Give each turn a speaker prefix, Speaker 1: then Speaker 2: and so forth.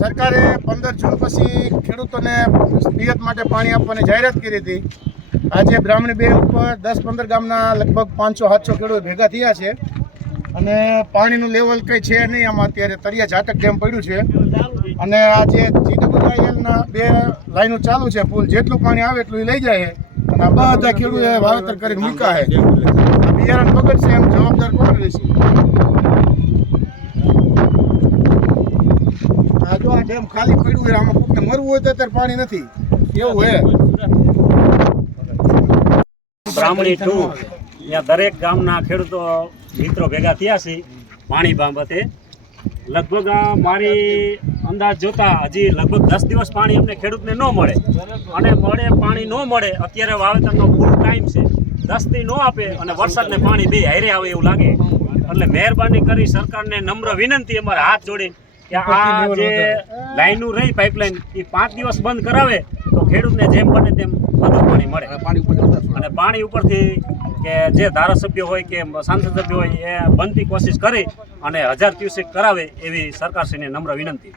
Speaker 1: સરકારે પંદર જૂન પછી ખેડૂતોને પિયત માટે પાણી આપવાની જાહેરાત કરી હતી. આજે બ્રાહ્મણી બે ઉપર દસ પંદર ગામના લગભગ પાંચસો, સાતસો ખેડૂત ભેગા થયા છે. અને પાણીનું લેવલ કંઈ છે નહીં, આમાં અત્યારે તરિયા ઝાટક ડેમ પડ્યું છે. અને આજે જીડબ્લ્યુઆઈએલના બે લાઈનો ચાલુ છે, પુલ જેટલું પાણી આવે એટલું લઈ જાય અને બધા ખેડૂતોએ વાવેતર કરીને મૂક્યા છે. બિયારણ બગડશે એમ જવાબદાર કોણ રહેશે? જો આ ડેમ ખાલી પડ્યું હોય, આમાં કોકને મરવું હોય તો અત્યારે પાણી નથી. એવું હે.
Speaker 2: બ્રાહ્મણી ટુ અહીંયા દરેક ગામના ખેડૂતો મિત્રો ભેગા થયા છે પાણી બાબતે. લગભગ મારી અંદાજ જોતા હજી લગભગ દસ દિવસ પાણી અમને ખેડૂતને ન મળે. અને મળે, પાણી ન મળે, અત્યારે વાવેતરનો ફૂલ ટાઈમ છે. દસથી ન આપે અને વરસાદને પાણી બે હારે આવે એવું લાગે. એટલે મહેરબાની કરી સરકારને નમ્ર વિનંતી, અમારે હાથ જોડી કે આ જે લાઈનો રહી પાઇપલાઇન એ પાંચ દિવસ બંધ કરાવે તો ખેડૂતને જેમ બને તેમ વધુ પાણી મળે. અને પાણી ઉપરથી કે જે ધારાસભ્ય હોય કે સાંસદ સભ્ય હોય એ બનતી કોશિશ કરી અને હજાર ક્યુસેક કરાવે એવી સરકારશ્રીને નમ્ર વિનંતી.